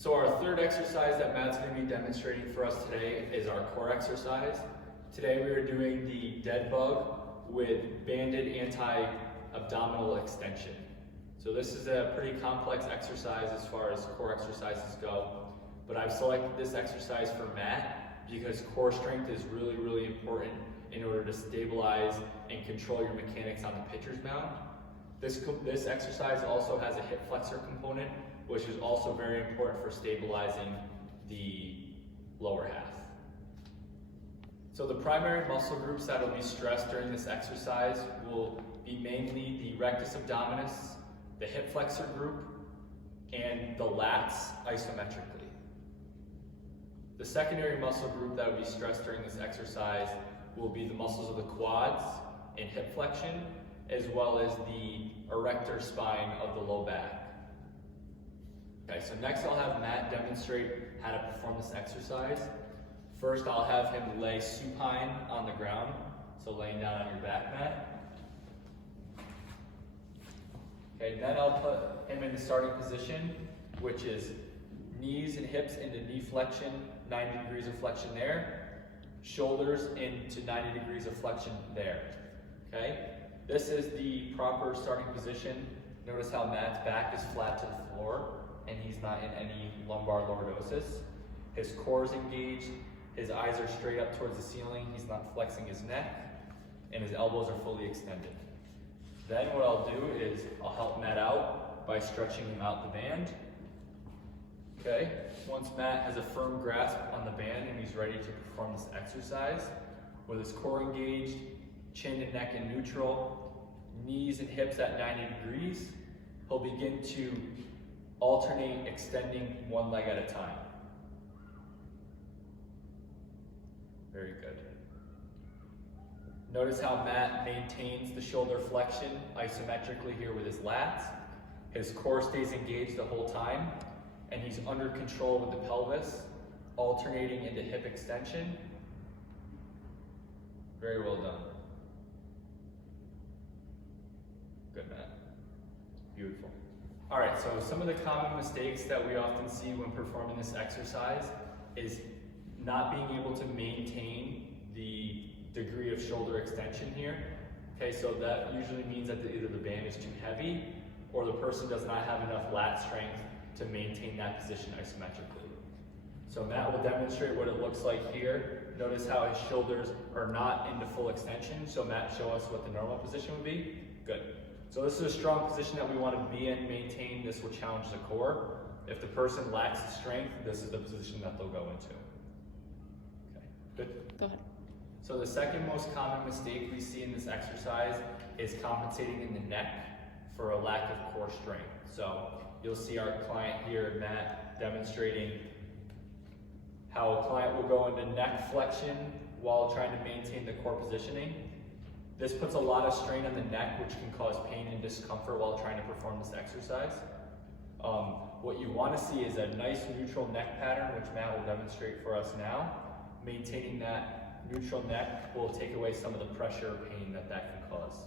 So our third exercise that Matt's going to be demonstrating for us today is our core exercise. Today we are doing the Deadbug with banded anti-abdominal extension. So this is a pretty complex exercise as far as core exercises go, but I've selected this exercise for Matt because core strength is really important in order to stabilize and control your mechanics on the pitcher's mound. This exercise also has a hip flexor component, which is also very important for stabilizing the lower half. So the primary muscle groups that will be stressed during this exercise will be mainly the rectus abdominis, the hip flexor group, and the lats isometrically. The secondary muscle group that will be stressed during this exercise will be the muscles of the quads and hip flexion, as well as the erector spine of the low back. Okay, so next I'll have Matt demonstrate how to perform this exercise. First, I'll have him lay supine on the ground, so laying down on your back, Matt. Okay, then I'll put him in the starting position, which is knees and hips into knee flexion, 90 degrees of flexion there, shoulders into 90 degrees of flexion there. Okay, this is the proper starting position. Notice how Matt's back is flat to the floor and he's not in any lumbar lordosis. His core is engaged, his eyes are straight up towards the ceiling, he's not flexing his neck, and his elbows are fully extended. Then what I'll do is I'll help Matt out by stretching him out the band. Okay, once Matt has a firm grasp on the band and he's ready to perform this exercise, with his core engaged, chin and neck in neutral, knees and hips at 90 degrees, he'll begin to alternate extending one leg at a time. Very good. Notice how Matt maintains the shoulder flexion isometrically here with his lats. His core stays engaged the whole time, and he's under control with the pelvis, alternating into hip extension. Very well done. Good, Matt. Beautiful. All right, so some of the common mistakes that we often see when performing this exercise is not being able to maintain the degree of shoulder extension here. Okay, so that usually means that either the band is too heavy or the person does not have enough lat strength to maintain that position isometrically. So Matt will demonstrate what it looks like here. Notice how his shoulders are not into full extension. So Matt, show us what the normal position would be. Good. So this is a strong position that we want to be in, maintain. This will challenge the core. If the person lacks strength, this is the position that they'll go into. Okay, good? Go ahead. So the second most common mistake we see in this exercise is compensating in the neck for a lack of core strength. So you'll see our client here, Matt, demonstrating how a client will go into neck flexion while trying to maintain the core positioning. This puts a lot of strain on the neck, which can cause pain and discomfort while trying to perform this exercise. What you want to see is a nice neutral neck pattern, which Matt will demonstrate for us now. Maintaining that neutral neck will take away some of the pressure or pain that can cause.